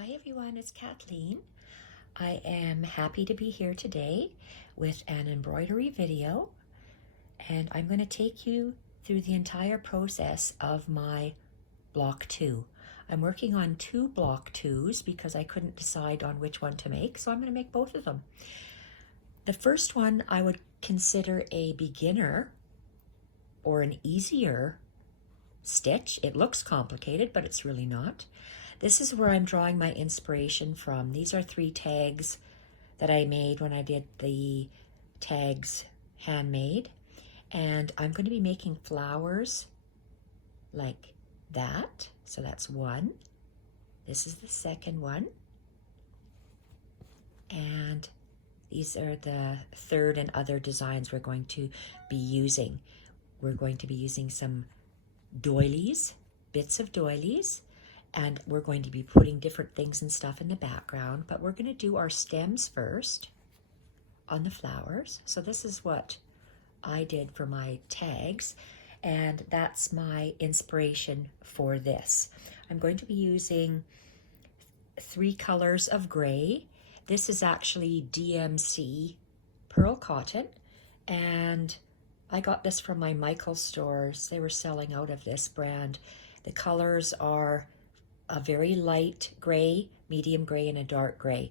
Hi everyone, it's Kathleen. I am happy to be here today with an embroidery video, and I'm going to take you through the entire process of my block 2. I'm working on 2 block 2s because I couldn't decide on which one to make, so I'm going to make both of them. The first one I would consider a beginner or an easier stitch. It looks complicated, but it's really not. This is where I'm drawing my inspiration from. These are 3 tags that I made when I did the tags handmade. And I'm going to be making flowers like that. So that's one. This is the second one. And these are the third and other designs we're going to be using. We're going to be using some doilies, bits of doilies, and we're going to be putting different things and stuff in the background, but we're going to do our stems first on the flowers. So this is what I did for my tags, and that's my inspiration for this. I'm going to be using 3 colors of gray. This is actually DMC pearl cotton, and I got this from my Michaels stores. They were selling out of this brand. The colors are a very light gray, medium gray, and a dark gray.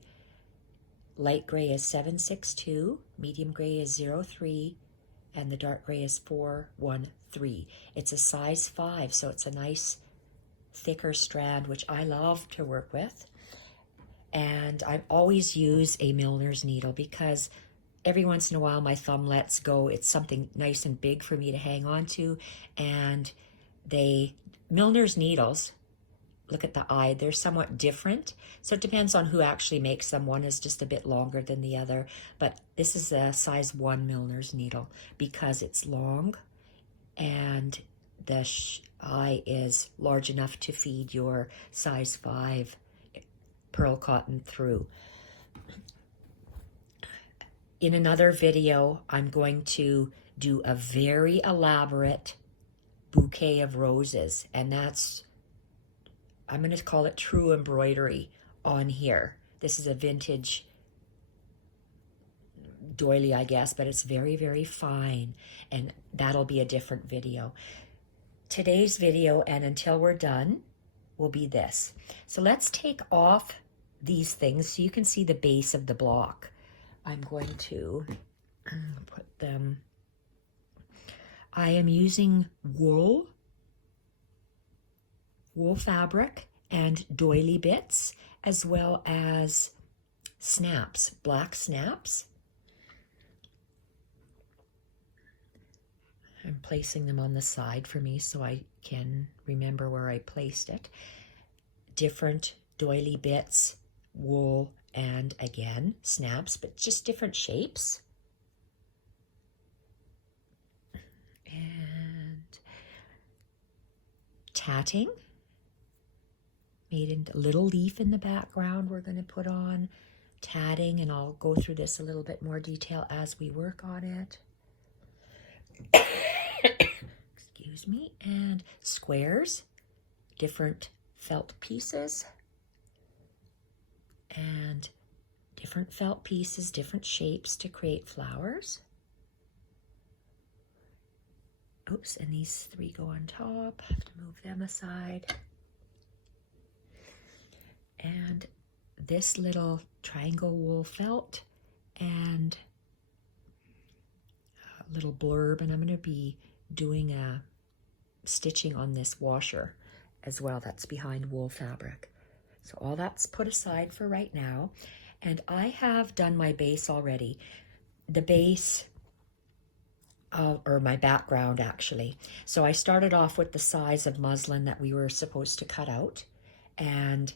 Light gray is 762, medium gray is 03, and the dark gray is 413. It's a size 5, so it's a nice thicker strand, which I love to work with. And I always use a milliner's needle because every once in a while my thumb lets go. It's something nice and big for me to hang on to, and milliner's needles, look at the eye, they're somewhat different. So it depends on who actually makes them. One is just a bit longer than the other, but this is a size 1 milliner's needle because it's long and the eye is large enough to feed your size 5 pearl cotton through. In another video, I'm going to do a very elaborate bouquet of roses, and I'm going to call it true embroidery on here. This is a vintage doily, I guess, but it's very, very fine, and that'll be a different video. Today's video, and until we're done, will be this. So let's take off these things so you can see the base of the block. I'm going to put them, I am using wool fabric and doily bits, as well as snaps, black snaps. I'm placing them on the side for me so I can remember where I placed it. Different doily bits, wool, and again, snaps, but just different shapes. And tatting. Made into a little leaf in the background we're going to put on. Tatting, and I'll go through this a little bit more detail as we work on it. Excuse me. And squares, different felt pieces. And different felt pieces, different shapes to create flowers. Oops, and these 3 go on top. I have to move them aside. And this little triangle wool felt and a little blurb, and I'm going to be doing a stitching on this washer as well. That's behind wool fabric. So all that's put aside for right now, and I have done my base already. The base, or my background actually. So I started off with the size of muslin that we were supposed to cut out, and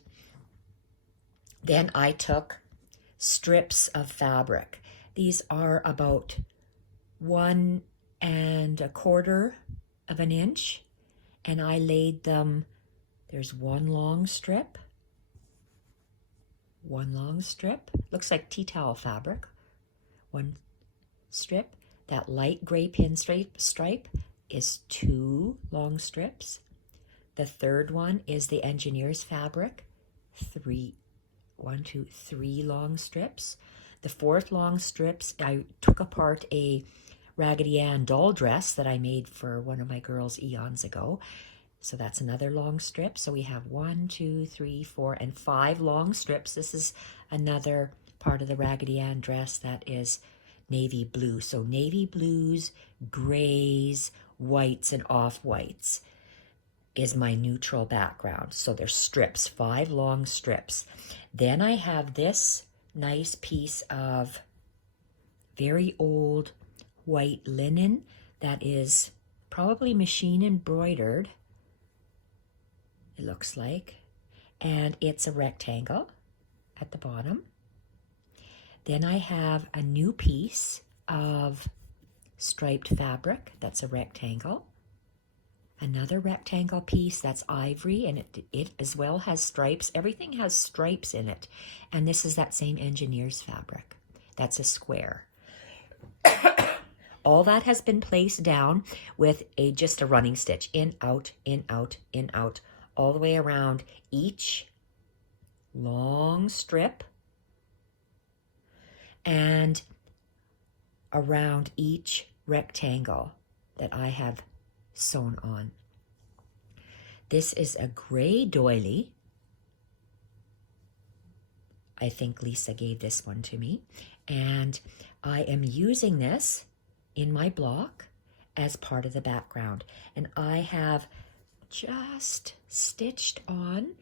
then I took strips of fabric. These are about 1 1/4 of an inch, and I laid them, there's one long strip, looks like tea towel fabric, 1 strip. That light gray pinstripe is 2 long strips. The third one is the engineer's fabric, three, 3 long strips. The 4th long strips, I took apart a Raggedy Ann doll dress that I made for one of my girls eons ago. So that's another long strip. So we have 1, 2, 3, 4, and 5 long strips. This is another part of the Raggedy Ann dress that is navy blue. So navy blues, grays, whites, and off-whites is my neutral background. So there's strips, 5 long strips. Then I have this nice piece of very old white linen that is probably machine embroidered, it looks like, and it's a rectangle at the bottom. Then I have a new piece of striped fabric that's a rectangle. Another rectangle piece that's ivory, and it as well has stripes. Everything has stripes in it. And this is that same engineer's fabric. That's a square. All that has been placed down with just a running stitch. In, out, in, out, in, out. All the way around each long strip. And around each rectangle that I have sewn on. This is a gray doily. I think Lisa gave this one to me. And I am using this in my block as part of the background. And I have just stitched on,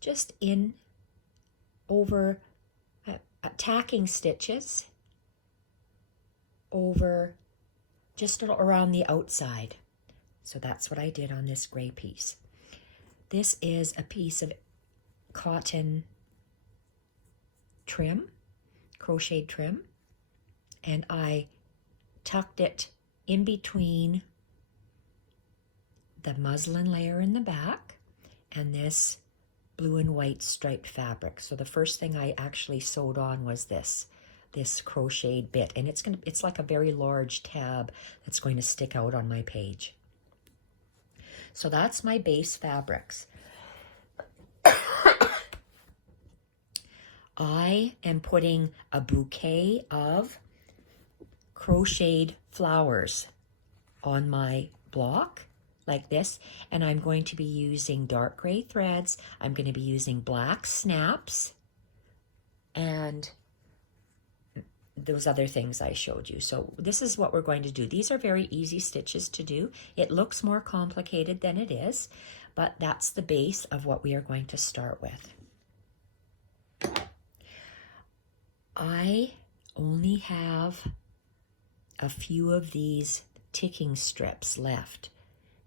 just in over tacking stitches over just around the outside. So that's what I did on this gray piece. This is a piece of cotton trim, crocheted trim, and I tucked it in between the muslin layer in the back and this blue and white striped fabric. So the first thing I actually sewed on was this crocheted bit, and it's like a very large tab that's going to stick out on my page. So that's my base fabrics. I am putting a bouquet of crocheted flowers on my block like this, and I'm going to be using dark gray threads. I'm going to be using black snaps and those other things I showed you. So this is what we're going to do. These are very easy stitches to do. It looks more complicated than it is, but that's the base of what we are going to start with. I only have a few of these ticking strips left,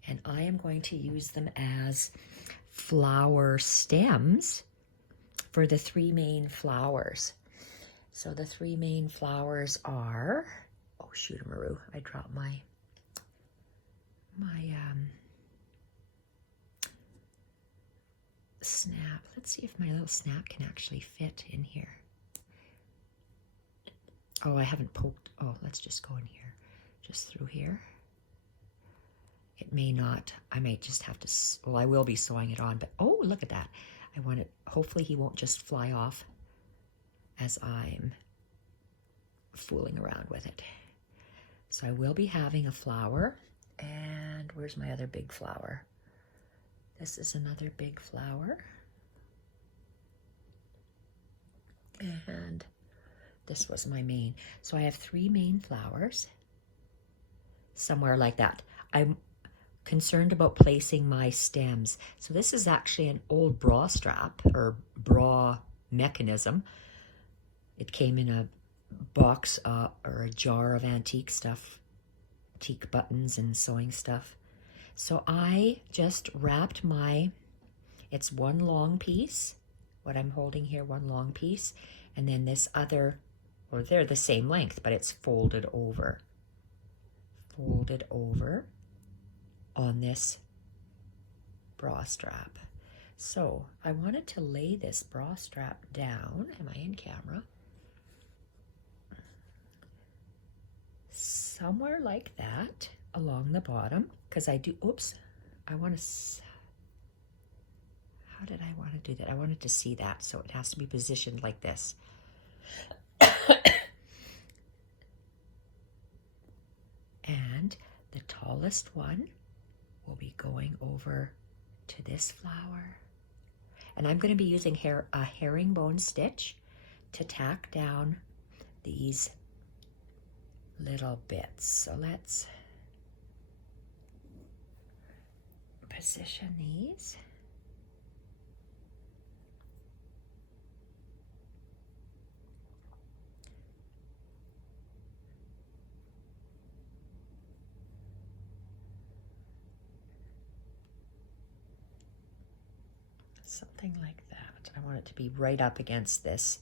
and I am going to use them as flower stems for the 3 main flowers. So the 3 main flowers are, oh shoot, Maru, I dropped my snap. Let's see if my little snap can actually fit in here. Oh, I haven't poked. Oh, let's just go in here, just through here. It may not, I might just have to, well, I will be sewing it on, but oh, look at that. I want it, hopefully he won't just fly off as I'm fooling around with it. So I will be having a flower, and where's my other big flower? This is another big flower. And this was my main. So I have 3 main flowers, somewhere like that. I'm concerned about placing my stems. So this is actually an old bra strap or bra mechanism. It came in a box or a jar of antique stuff, antique buttons and sewing stuff. So I just wrapped it's one long piece, what I'm holding here, one long piece, and then this other, or they're the same length, but it's folded over on this bra strap. So I wanted to lay this bra strap down. Am I in camera? Somewhere like that along the bottom, because I do, oops, I want to, how did I want to do that? I wanted to see that, so it has to be positioned like this. And the tallest one will be going over to this flower. And I'm going to be using a herringbone stitch to tack down these little bits. So let's position these. Something like that. I want it to be right up against this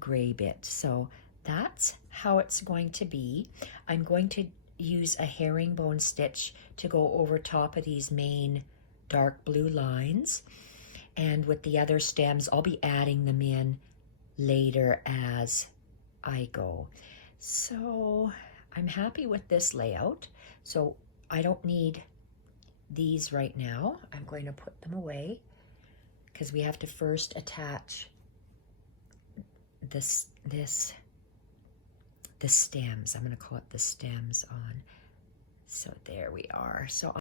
gray bit. So that's how it's going to be. I'm going to use a herringbone stitch to go over top of these main dark blue lines. And with the other stems, I'll be adding them in later as I go. So I'm happy with this layout. So I don't need these right now. I'm going to put them away because we have to first attach the stems. I'm going to call it the stems on. So there we are. So